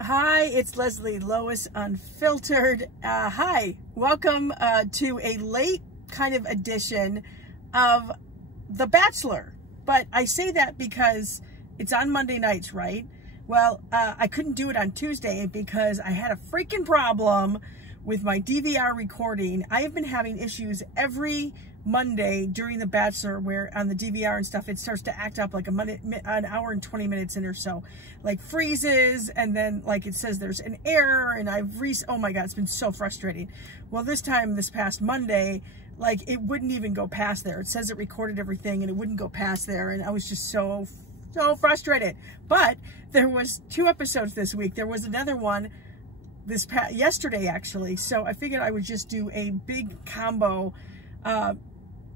Hi, it's Leslie, Lois Unfiltered. Hi, welcome to a late kind of edition of The Bachelor. But I say that because it's on Monday nights, right? Well, I couldn't do it on Tuesday because I had a freaking problem with my DVR recording. I have been having issues every Monday during The Bachelor where on the DVR and stuff, it starts to act up like an hour and 20 minutes in or so. Like freezes, and then like it says there's an error, and oh my God, it's been so frustrating. Well, this past Monday, like it wouldn't even go past there. It says it recorded everything and it wouldn't go past there, and I was just so frustrated. But there was 2 episodes this week. There was another one yesterday actually, so I figured I would just do a big combo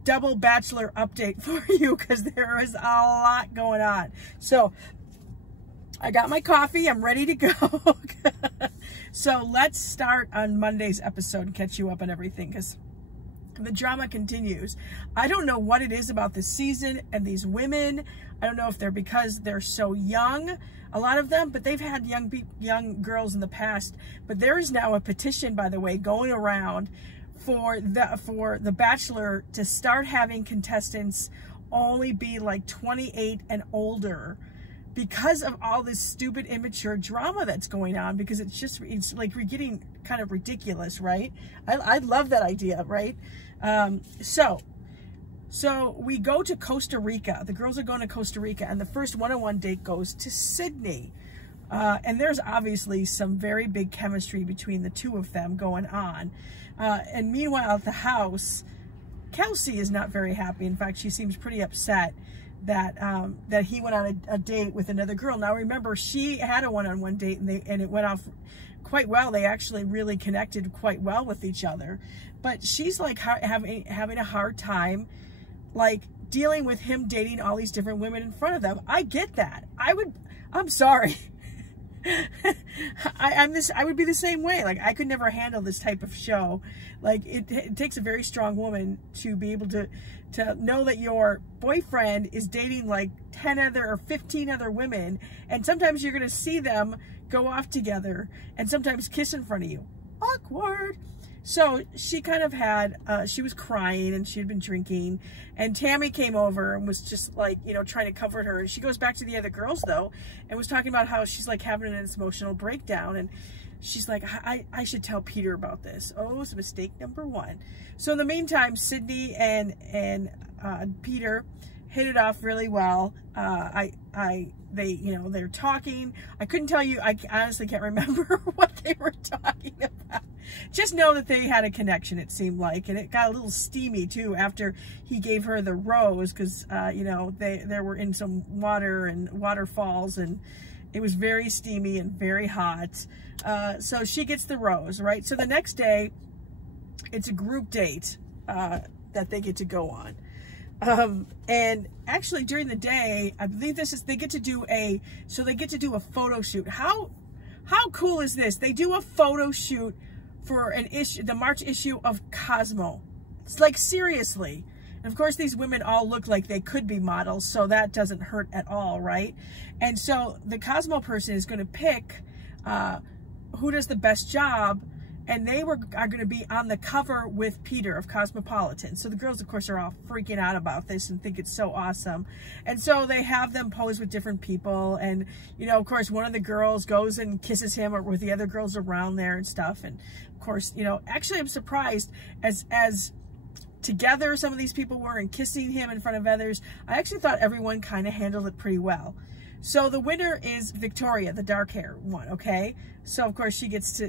double Bachelor update for you because there is a lot going on. So I got my coffee, I'm ready to go. So let's start on Monday's episode and catch you up on everything because the drama continues. I don't know what it is about this season and these women. I don't know if they're because they're so young, a lot of them, but they've had young girls in the past. But there is now a petition, by the way, going around for the Bachelor to start having contestants only be like 28 and older because of all this stupid immature drama that's going on, because it's like we're getting kind of ridiculous, right? I love that idea, right? So we go to Costa Rica. The girls are going to Costa Rica, and the first one-on-one date goes to Sydney. And there's obviously some very big chemistry between the two of them going on. And meanwhile, at the house, Kelsey is not very happy. In fact, she seems pretty upset that he went on a date with another girl. Now, remember, she had a one-on-one date, and it went off quite well. They actually really connected quite well with each other. But she's like having a hard time, like dealing with him dating all these different women in front of them. I get that. I'm sorry. I would be the same way. Like, I could never handle this type of show. Like, it takes a very strong woman to be able to know that your boyfriend is dating like 10 other or 15 other women, and sometimes you're going to see them go off together and sometimes kiss in front of you. Awkward. So she kind of she was crying and she had been drinking, and Tammy came over and was just like, you know, trying to comfort her. And she goes back to the other girls though and was talking about how she's like having an emotional breakdown, and she's like, I should tell Peter about this. Oh, it's mistake number 1. So in the meantime, Sydney and Peter hit it off really well. They're talking. I couldn't tell you, I honestly can't remember what they were talking about. Just know that they had a connection, it seemed like, and it got a little steamy too after he gave her the rose, because they were in some water and waterfalls, and it was very steamy and very hot. So she gets the rose, right? So the next day, it's a group date that they get to go on. And actually during the day, I believe they get to do a photo shoot. How cool is this? They do a photo shoot for the March issue of Cosmo. It's like, seriously. And of course, these women all look like they could be models, so that doesn't hurt at all, right? And so the Cosmo person is going to pick who does the best job, and they are going to be on the cover with Peter of Cosmopolitan. So the girls, of course, are all freaking out about this and think it's so awesome. And so they have them pose with different people. And, you know, of course, one of the girls goes and kisses him or with the other girls around there and stuff. And, of course, you know, actually I'm surprised as together some of these people were and kissing him in front of others. I actually thought everyone kind of handled it pretty well. So the winner is Victoria, the dark hair one, okay? So of course she gets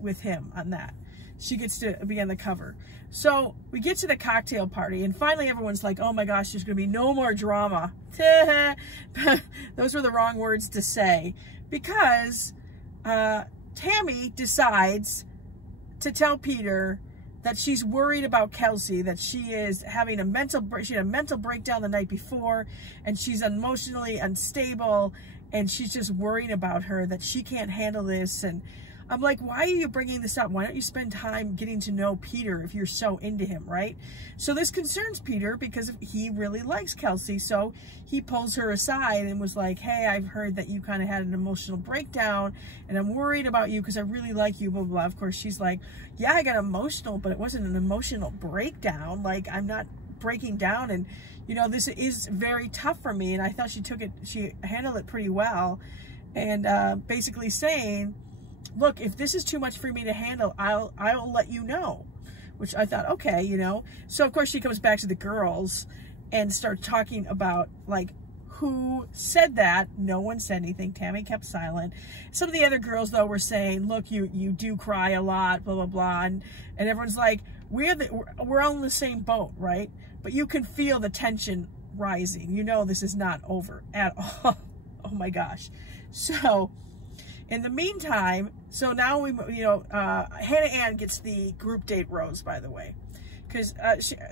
with him on that. She gets to be on the cover. So we get to the cocktail party, and finally everyone's like, oh my gosh, there's gonna be no more drama. Those were the wrong words to say, because Tammy decides to tell Peter that she's worried about Kelsey, that she is having she had a mental breakdown the night before, and she's emotionally unstable, and she's just worrying about her, that she can't handle this. And I'm like, why are you bringing this up? Why don't you spend time getting to know Peter if you're so into him, right? So this concerns Peter because he really likes Kelsey. So he pulls her aside and was like, hey, I've heard that you kind of had an emotional breakdown and I'm worried about you because I really like you, blah, blah, blah. Of course, she's like, yeah, I got emotional, but it wasn't an emotional breakdown. Like, I'm not breaking down, and you know, this is very tough for me. And I thought she handled it pretty well. And basically saying, look, if this is too much for me to handle, I'll let you know. Which I thought, okay, you know. So of course she comes back to the girls and starts talking about like who said that. No one said anything. Tammy kept silent. Some of the other girls though were saying, look, you do cry a lot, blah blah blah, and everyone's like, we're all in the same boat, right? But you can feel the tension rising. You know this is not over at all. Oh my gosh. So in the meantime, so now we, you know, Hannah Ann gets the group date rose, by the way, because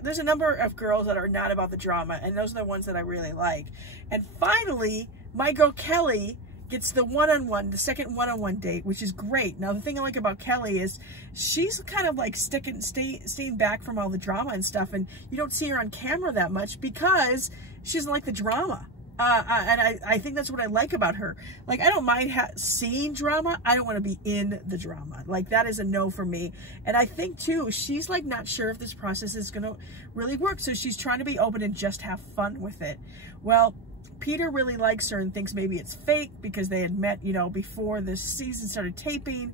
there's a number of girls that are not about the drama, and those are the ones that I really like. And finally, my girl Kelly gets the the second one-on-one date, which is great. Now, the thing I like about Kelly is she's kind of like staying back from all the drama and stuff, and you don't see her on camera that much because she doesn't like the drama. And I think that's what I like about her. Like, I don't mind seeing drama. I don't want to be in the drama. Like, that is a no for me. And I think, too, she's, like, not sure if this process is going to really work. So she's trying to be open and just have fun with it. Well, Peter really likes her and thinks maybe it's fake because they had met, you know, before this season started taping.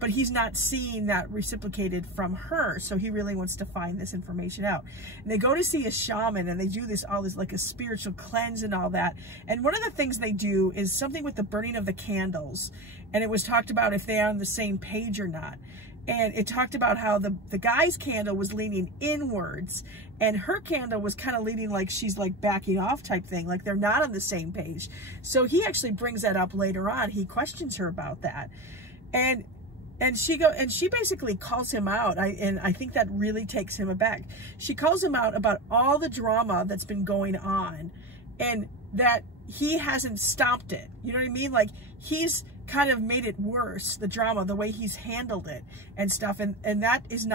But he's not seeing that reciprocated from her. So he really wants to find this information out. And they go to see a shaman and they do all this like a spiritual cleanse and all that. And one of the things they do is something with the burning of the candles. And it was talked about if they are on the same page or not. And it talked about how the guy's candle was leaning inwards and her candle was kind of leaning like she's like backing off type thing. Like they're not on the same page. So he actually brings that up later on. He questions her about that. And she basically calls him out, and I think that really takes him aback. She calls him out about all the drama that's been going on, and that he hasn't stopped it. You know what I mean? Like, he's kind of made it worse, the drama, the way he's handled it and stuff, and that's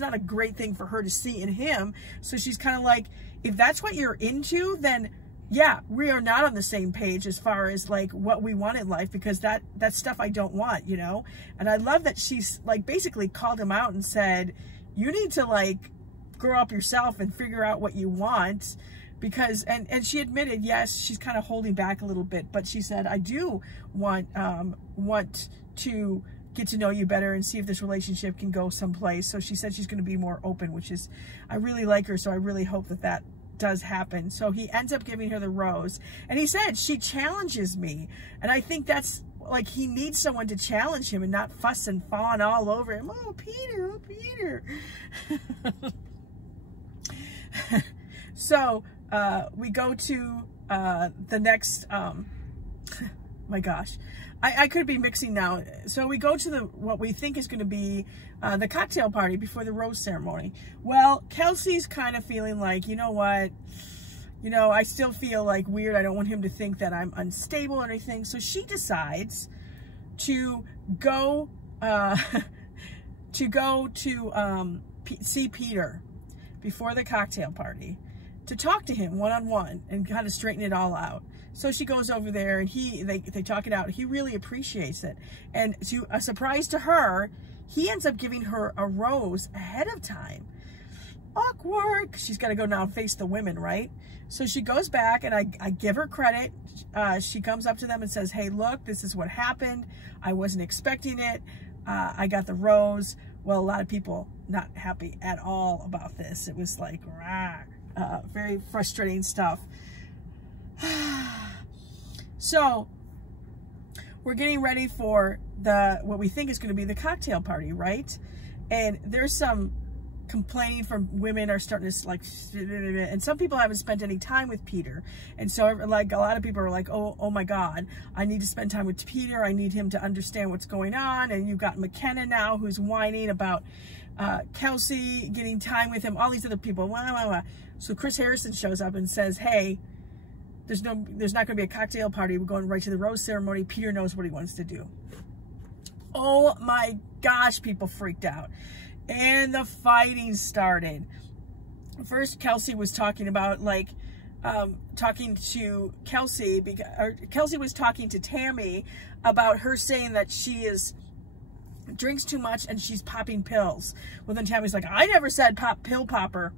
not a great thing for her to see in him. So she's kind of like, if that's what you're into, then yeah, we are not on the same page as far as like what we want in life, because that's stuff I don't want, you know? And I love that she's like basically called him out and said, you need to like grow up yourself and figure out what you want, because, and she admitted, yes, she's kind of holding back a little bit, but she said, I do want to get to know you better and see if this relationship can go someplace. So she said she's going to be more open, which is, I really like her. So I really hope that does happen. So he ends up giving her the rose, and he said, she challenges me. And I think that's like, he needs someone to challenge him and not fuss and fawn all over him. Oh, Peter, oh, Peter. So we go to the next, my gosh, I could be mixing now. So we go to what we think is going to be the cocktail party before the rose ceremony. Well, Kelsey's kind of feeling like, you know what, you know, I still feel like weird. I don't want him to think that I'm unstable or anything. So she decides to go see Peter before the cocktail party to talk to him one-on-one and kind of straighten it all out. So she goes over there and they talk it out. He really appreciates it. And to a surprise to her, he ends up giving her a rose ahead of time. Awkward. She's got to go now and face the women, right? So she goes back, and I give her credit. She comes up to them and says, hey, look, this is what happened. I wasn't expecting it. I got the rose. Well, a lot of people not happy at all about this. It was like, very frustrating stuff. So we're getting ready for what we think is going to be the cocktail party, right? And there's some complaining from women are starting to like, and some people haven't spent any time with Peter. And so like a lot of people are like, oh my God, I need to spend time with Peter. I need him to understand what's going on. And you've got McKenna now who's whining about Kelsey getting time with him, all these other people. So Chris Harrison shows up and says, hey, there's not going to be a cocktail party. We're going right to the rose ceremony. Peter knows what he wants to do. Oh my gosh, people freaked out. And the fighting started. First, Kelsey was talking about, like, talking to Kelsey, or Kelsey was talking to Tammy about her saying that she drinks too much and she's popping pills. Well, then Tammy's like, I never said pill popper.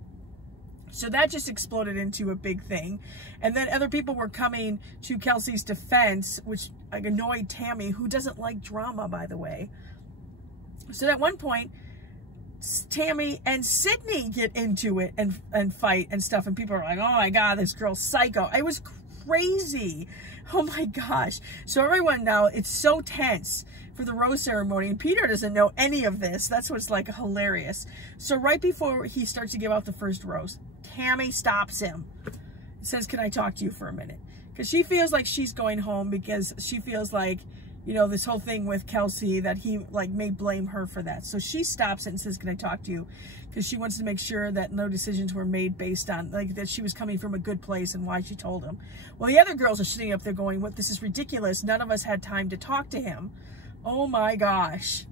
So that just exploded into a big thing. And then other people were coming to Kelsey's defense, which annoyed Tammy, who doesn't like drama, by the way. So at one point, Tammy and Sydney get into it and fight and stuff. And people are like, oh my God, this girl's psycho. It was crazy. Oh my gosh. So everyone now, it's so tense for the rose ceremony, and Peter doesn't know any of this. That's what's like hilarious. So right before he starts to give out the first rose, Tammy stops him. Says, can I talk to you for a minute? Because she feels like she's going home, because she feels like, you know, this whole thing with Kelsey, that he like may blame her for that. So she stops it and says, can I talk to you? Because she wants to make sure that no decisions were made based on, like, that she was coming from a good place and why she told him. Well, the other girls are sitting up there going, what, this is ridiculous. None of us had time to talk to him. Oh my gosh.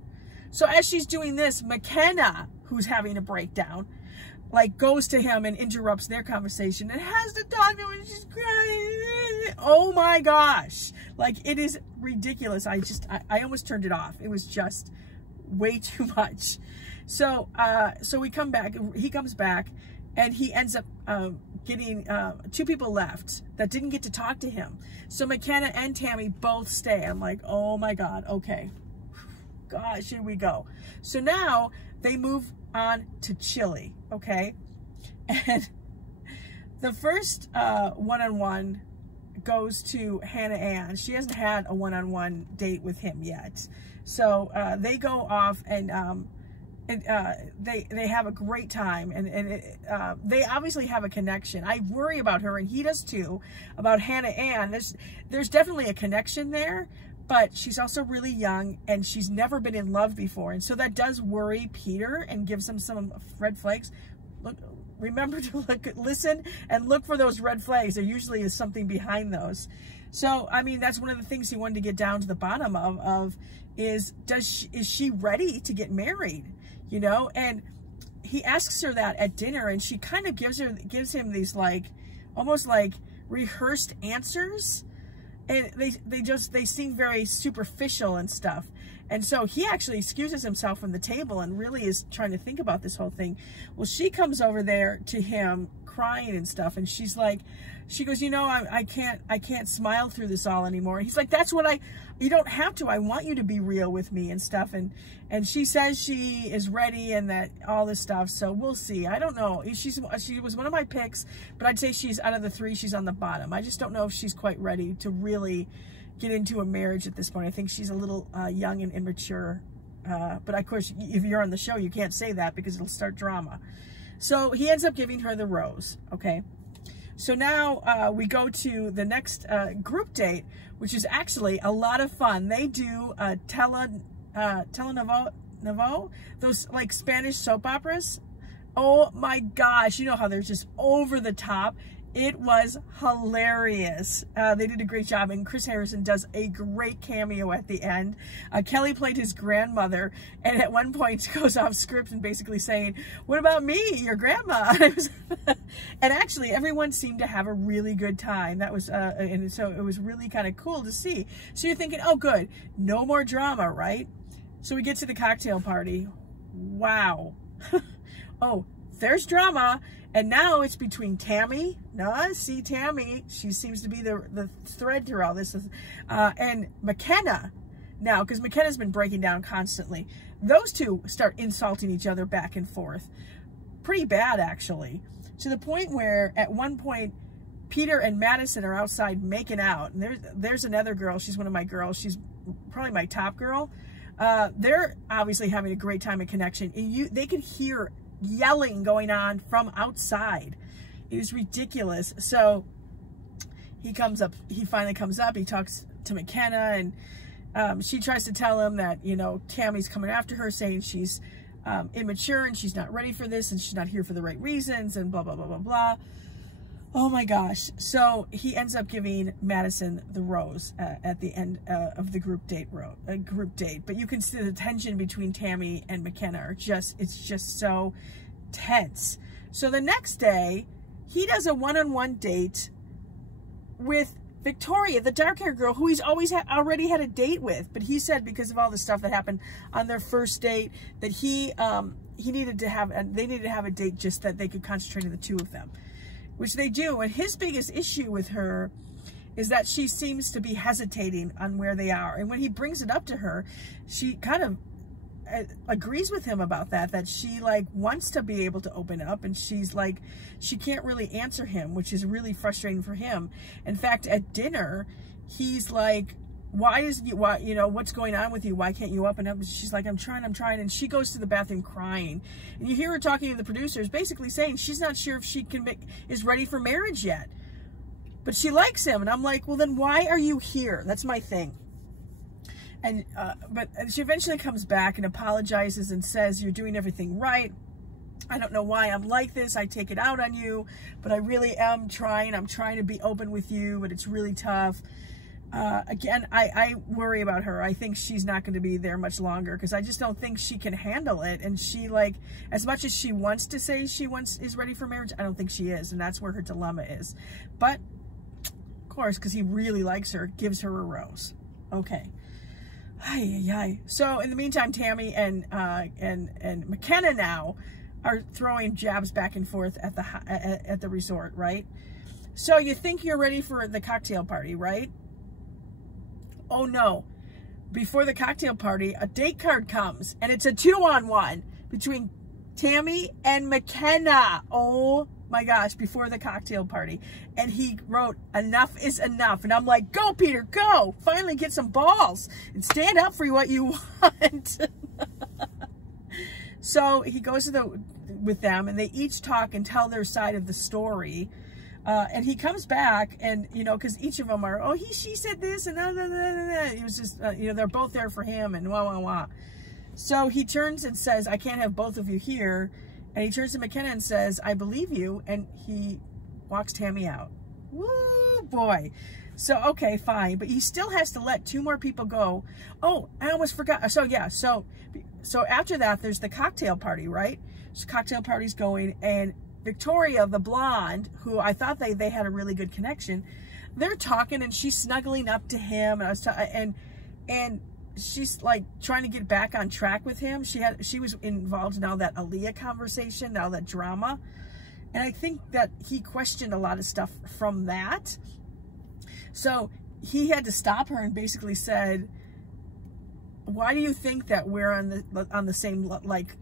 So as she's doing this, McKenna, who's having a breakdown, like, goes to him and interrupts their conversation and has to talk to him, and she's crying. Oh my gosh. Like, it is ridiculous. I almost turned it off. It was just way too much. So, so we come back, he comes back, and he ends up getting two people left that didn't get to talk to him. So McKenna and Tammy both stay. I'm like, oh my God, okay. Gosh, here we go. So now they move on to Chili, okay? And the first one-on-one goes to Hannah Ann. She hasn't had a one-on-one date with him yet. So they go off and they have a great time, and they obviously have a connection. I worry about her, and he does too, about Hannah Ann. There's definitely a connection there, but she's also really young, and she's never been in love before, and so that does worry Peter and gives him some red flags. Look, remember to listen and look for those red flags. There usually is something behind those. So I mean, that's one of the things he wanted to get down to the bottom of is she ready to get married? You know, and he asks her that at dinner, and she kind of gives him these, like, almost like rehearsed answers, and they seem very superficial and stuff. And so he actually excuses himself from the table and really is trying to think about this whole thing. Well, she comes over there to him crying and stuff, and she's like, she goes, you know, I can't smile through this all anymore. And he's like, that's what you don't have to. I want you to be real with me and stuff. And she says she is ready and that all this stuff. So we'll see. I don't know. She was one of my picks, but I'd say she's, out of the three, she's on the bottom. I just don't know if she's quite ready to really get into a marriage at this point. I think she's a little young and immature. But of course, if you're on the show, you can't say that because it'll start drama. So he ends up giving her the rose. Okay. So now we go to the next group date, which is actually a lot of fun. They do telenovo, those like Spanish soap operas. Oh my gosh, you know how they're just over the top. It was hilarious. They did a great job, and Chris Harrison does a great cameo at the end. Kelly played his grandmother, and at one point goes off script and basically saying, what about me, your grandma? And actually, everyone seemed to have a really good time. That was, and so it was really kind of cool to see. So you're thinking, oh good, no more drama, right? So we get to the cocktail party. Wow. Oh, there's drama. And now it's between Tammy. No, see Tammy. She seems to be the thread through all this. And McKenna. Now, because McKenna's been breaking down constantly. Those two start insulting each other back and forth. Pretty bad, actually. To the point where, at one point, Peter and Madison are outside making out. And there's another girl. She's one of my girls. She's probably my top girl. They're obviously having a great time and connection. And they could hear yelling going on from outside. It was ridiculous. So he finally comes up, he talks to McKenna, and she tries to tell him that, you know, Tammy's coming after her, saying she's immature and she's not ready for this and she's not here for the right reasons and blah, blah, blah, blah, blah. Oh my gosh. So he ends up giving Madison the rose at the end of the group date. But you can see the tension between Tammy and McKenna are it's just so tense. So the next day, he does a one-on-one date with Victoria, the dark-haired girl who he's always already had a date with. But he said because of all the stuff that happened on their first date that they needed to have a date just that they could concentrate on the two of them. Which they do, and his biggest issue with her is that she seems to be hesitating on where they are. And when he brings it up to her, she kind of agrees with him about that she like wants to be able to open up, and she's like, she can't really answer him, which is really frustrating for him. In fact, at dinner, he's like, what's going on with you? Why can't you open up? And she's like, I'm trying. And she goes to the bathroom crying. And you hear her talking to the producers, basically saying she's not sure if she is ready for marriage yet. But she likes him. And I'm like, well, then why are you here? That's my thing. And but she eventually comes back and apologizes and says, you're doing everything right. I don't know why I'm like this. I take it out on you, but I really am trying. I'm trying to be open with you, but it's really tough. Again, I worry about her. I think she's not going to be there much longer because I just don't think she can handle it. And she, like, as much as she wants to say is ready for marriage, I don't think she is. And that's where her dilemma is. But, of course, because he really likes her, gives her a rose. Okay. So, in the meantime, Tammy and McKenna now are throwing jabs back and forth at the resort, right? So, you think you're ready for the cocktail party, right? Oh no, before the cocktail party, a date card comes and it's a 2-on-1 between Tammy and McKenna. Oh my gosh, before the cocktail party. And he wrote, enough is enough. And I'm like, go Peter, go. Finally get some balls and stand up for what you want. So he goes with them and they each talk and tell their side of the story. And he comes back and, you know, because each of them are, oh, she said this and it was just, you know, they're both there for him and wah. So he turns and says, I can't have both of you here. And he turns to McKenna and says, I believe you. And he walks Tammy out. Woo, boy. So, okay, fine. But he still has to let 2 more people go. Oh, I almost forgot. So, yeah. So after that, there's the cocktail party, right? So cocktail party's going and Victoria, the blonde, who I thought they had a really good connection, they're talking and she's snuggling up to him, and she's like trying to get back on track with him. She was involved in all that Aaliyah conversation, all that drama, and I think that he questioned a lot of stuff from that. So he had to stop her and basically said, "Why do you think that we're on the same like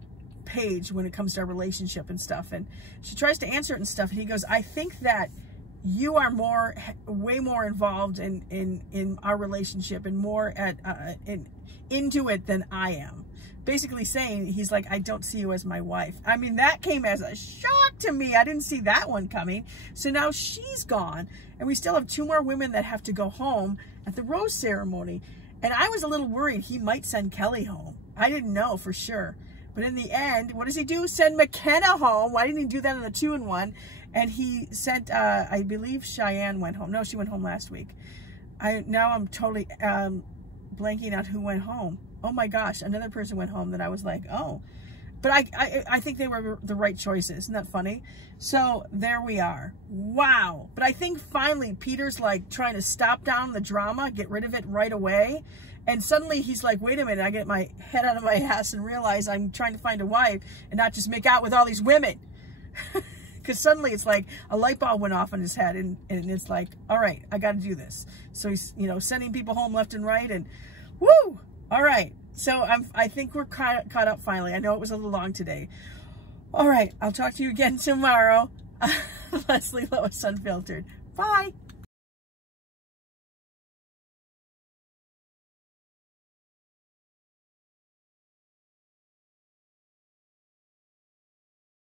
page when it comes to our relationship and stuff?" And she tries to answer it and stuff, and he goes, I think that you are way more involved in our relationship and more into it than I am. Basically saying, he's like, I don't see you as my wife. I mean, that came as a shock to me. I didn't see that one coming. So now she's gone, and we still have 2 more women that have to go home at the rose ceremony. And I was a little worried he might send Kelly home. I didn't know for sure. But in the end, what does he do? Send McKenna home. Why didn't he do that in the 2-in-1? And he sent, I believe Cheyenne went home. No, she went home last week. Now I'm totally blanking on who went home. Oh my gosh, another person went home that I was like, oh. But I think they were the right choices. Isn't that funny? So there we are. Wow. But I think finally Peter's like trying to stop down the drama, get rid of it right away. And suddenly he's like, wait a minute, I get my head out of my ass and realize I'm trying to find a wife and not just make out with all these women. Because suddenly it's like a light bulb went off in his head, and it's like, all right, I got to do this. So he's, you know, sending people home left and right, and woo! All right. So I think we're caught up finally. I know it was a little long today. All right. I'll talk to you again tomorrow. Leslie Lois Unfiltered. Bye.